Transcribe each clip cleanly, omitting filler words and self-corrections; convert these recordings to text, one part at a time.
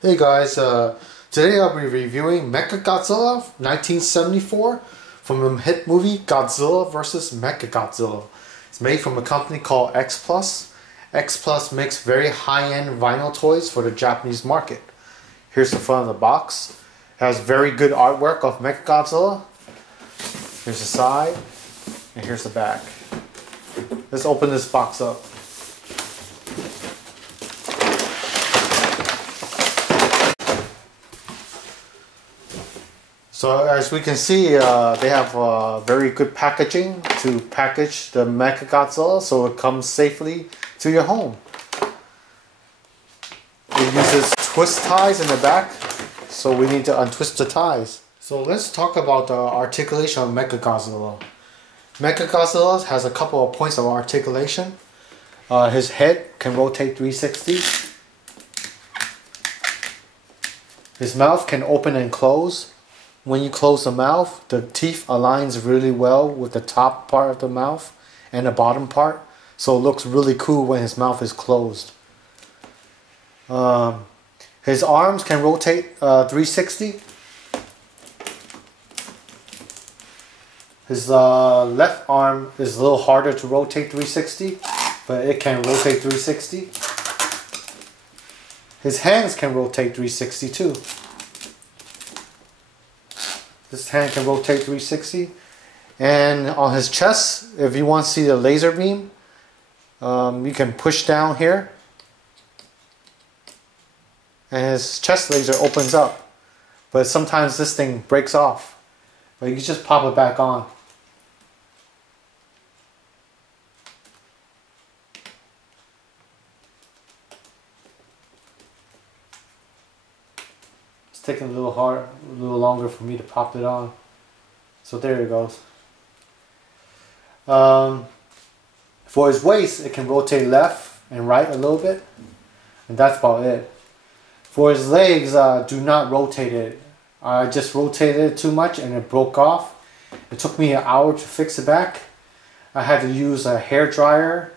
Hey guys, today I'll be reviewing MechaGodzilla 1974 from the hit movie Godzilla vs. MechaGodzilla. It's made from a company called X Plus. X Plus makes very high-end vinyl toys for the Japanese market. Here's the front of the box. It has very good artwork of MechaGodzilla. Here's the side, and here's the back. Let's open this box up. So as we can see, they have very good packaging to package the MechaGodzilla so it comes safely to your home. It uses twist ties in the back, so we need to untwist the ties. So let's talk about the articulation of MechaGodzilla. MechaGodzilla has a couple of points of articulation. His head can rotate 360. His mouth can open and close. When you close the mouth, the teeth aligns really well with the top part of the mouth and the bottom part, so it looks really cool when his mouth is closed. His arms can rotate 360. His left arm is a little harder to rotate 360, but it can rotate 360. His hands can rotate 360 too. This hand can rotate 360. And on his chest, if you want to see the laser beam, you can push down here. And his chest laser opens up. But sometimes this thing breaks off. But you can just pop it back on. It's taking a little longer for me to pop it on. So there it goes. For his waist, it can rotate left and right a little bit, and that's about it. For his legs, do not rotate it. I just rotated it too much and it broke off. It took me an hour to fix it back. I had to use a hair dryer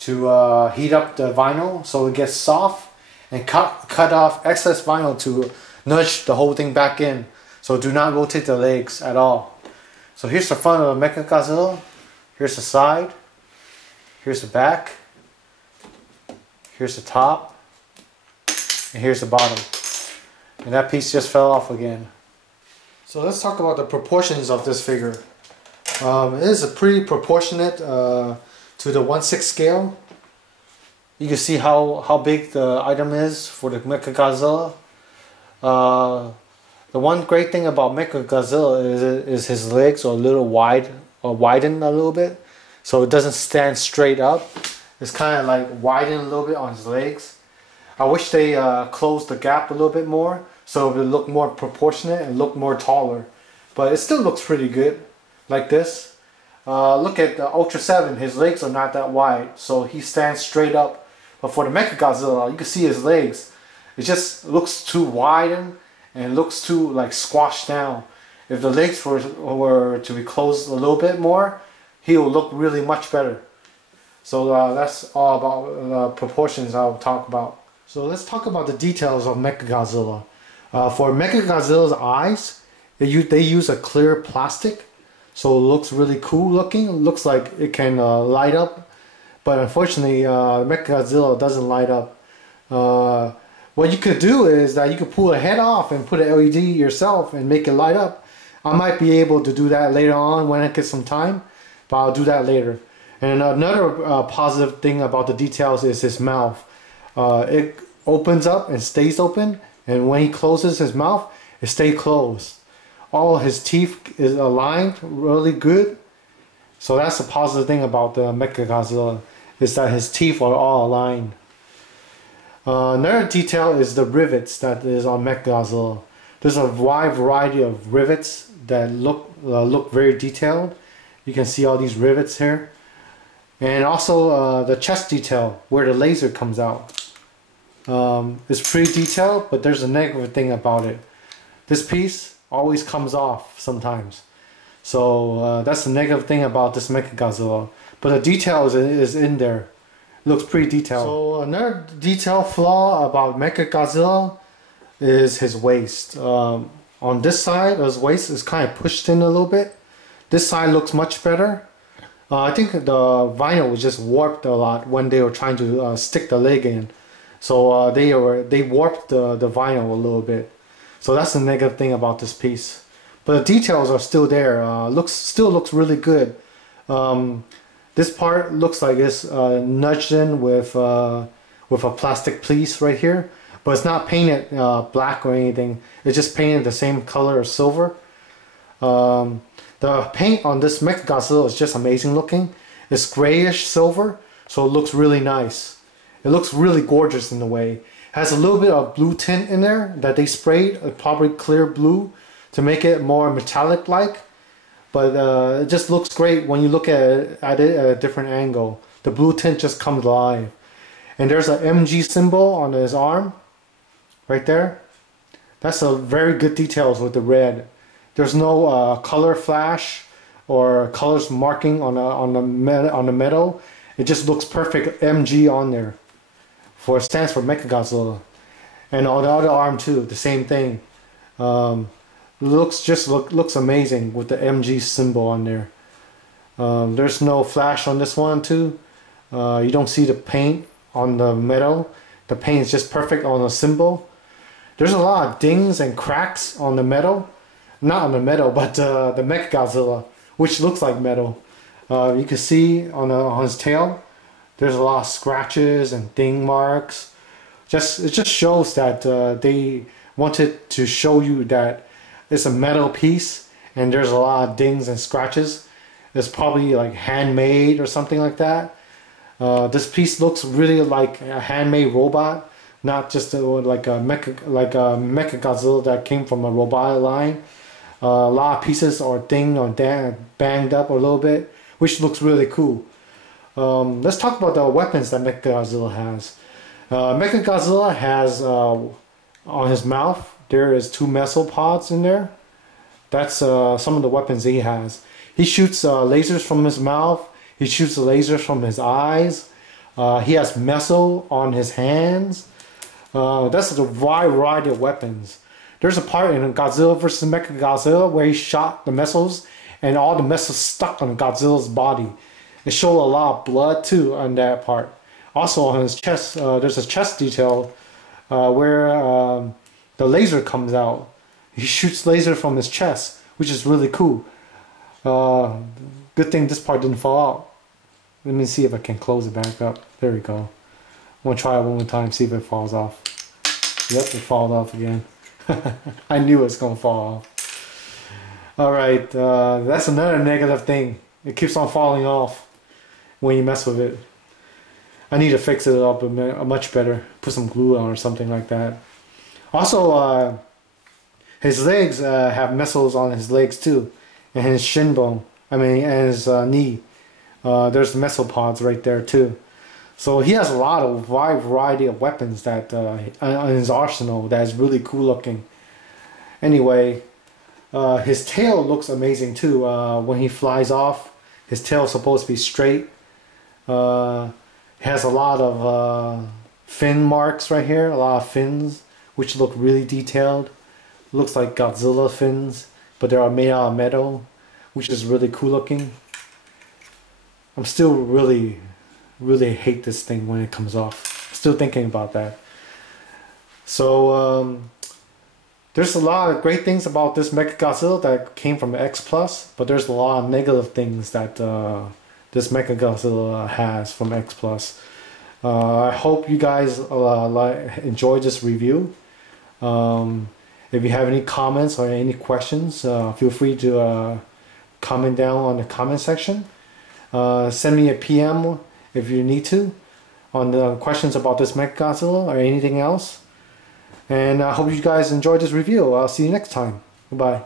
to heat up the vinyl so it gets soft, and cut off excess vinyl to nudge the whole thing back in. So do not rotate the legs at all. So here's the front of the MechaGodzilla. Here's the side. Here's the back. Here's the top. And here's the bottom. And that piece just fell off again. So let's talk about the proportions of this figure. It is a pretty proportionate to the 1/6 scale. You can see how big the item is for the MechaGodzilla. The one great thing about MechaGodzilla is his legs are a little widened a little bit, so it doesn't stand straight up. It's kind of like widened a little bit on his legs. I wish they closed the gap a little bit more so it would look more proportionate and look more taller. But it still looks pretty good like this. Look at the Ultra 7, his legs are not that wide, so he stands straight up. But for the MechaGodzilla, you can see his legs. It just looks too widened and looks too like squashed down. If the legs were to be closed a little bit more, he will look really much better. So that's all about the proportions I'll talk about. So let's talk about the details of MechaGodzilla. For MechaGodzilla's eyes, they use a clear plastic, so it looks really cool looking. It looks like it can light up, but unfortunately MechaGodzilla doesn't light up. What you could do is that you could pull the head off and put an LED yourself and make it light up. I might be able to do that later on when I get some time, but I'll do that later. And another positive thing about the details is his mouth. It opens up and stays open, and when he closes his mouth, it stays closed. All his teeth is aligned really good. So that's a positive thing about the MechaGodzilla, is that his teeth are all aligned. Another detail is the rivets that is on MechaGodzilla. There's a wide variety of rivets that look very detailed. You can see all these rivets here. And also the chest detail where the laser comes out. It's pretty detailed, but there's a negative thing about it. This piece always comes off sometimes. So that's the negative thing about this MechaGodzilla. But the detail is in there. Looks pretty detailed. So another detail flaw about MechaGodzilla is his waist. On this side, his waist is kind of pushed in a little bit. This side looks much better. I think the vinyl was just warped a lot when they were trying to stick the leg in. So they warped the vinyl a little bit. So that's the negative thing about this piece. But the details are still there. Still looks really good. This part looks like it's nudged in with a plastic piece right here. But it's not painted black or anything. It's just painted the same color as silver. The paint on this MechaGodzilla is just amazing looking. It's grayish silver, so it looks really nice. It looks really gorgeous in a way. It has a little bit of blue tint in there that they sprayed, probably clear blue, to make it more metallic-like. But it just looks great when you look at it at a different angle. The blue tint just comes alive. And there's an MG symbol on his arm, right there. That's a very good details with the red. There's no color flash or colors marking on the metal. It just looks perfect MG on there. It stands for MechaGodzilla. And on the other arm too, the same thing. Looks amazing with the MG symbol on there. There's no flash on this one too. You don't see the paint on the metal. The paint is just perfect on the symbol. There's a lot of dings and cracks on the metal. Not on the metal, but the MechaGodzilla, which looks like metal. You can see on his tail, there's a lot of scratches and ding marks. It just shows that they wanted to show you that it's a metal piece and there's a lot of dings and scratches. It's probably like handmade or something like that. This piece looks really like a handmade robot, not just like a MechaGodzilla that came from a robot line. A lot of pieces are dinged or banged up a little bit, which looks really cool. Let's talk about the weapons that MechaGodzilla has. MechaGodzilla has on his mouth, there is 2 missile pods in there. That's some of the weapons he has. He shoots lasers from his mouth. He shoots lasers from his eyes. He has missile on his hands. That's a wide variety of weapons. There's a part in Godzilla vs. MechaGodzilla where he shot the missiles and all the missiles stuck on Godzilla's body. It showed a lot of blood too on that part. Also on his chest, there's a chest detail where the laser comes out. He shoots laser from his chest, which is really cool. Good thing this part didn't fall out. Let me see if I can close it back up. There we go. I'm gonna try it one more time, see if it falls off. Yep, it falls off again. I knew it was gonna fall off. Alright, that's another negative thing. It keeps on falling off when you mess with it. I need to fix it up much better. Put some glue on or something like that. Also, his legs have missiles on his legs too. And his shin bone. And his knee. There's missile pods right there too. So he has a lot of wide variety of weapons that in his arsenal that is really cool looking. Anyway, his tail looks amazing too. When he flies off, his tail is supposed to be straight. He has a lot of fin marks right here, a lot of fins, which look really detailed. Looks like Godzilla fins, but they are made out of metal, which is really cool looking. I'm still really hate this thing when it comes off. Still thinking about that. So there's a lot of great things about this MechaGodzilla that came from X Plus, but there's a lot of negative things that this MechaGodzilla has from X Plus. I hope you guys enjoyed this review. If you have any comments or any questions, feel free to comment down on the comment section. Send me a PM if you need to on the questions about this MechaGodzilla or anything else. And I hope you guys enjoyed this review. I'll see you next time. Goodbye.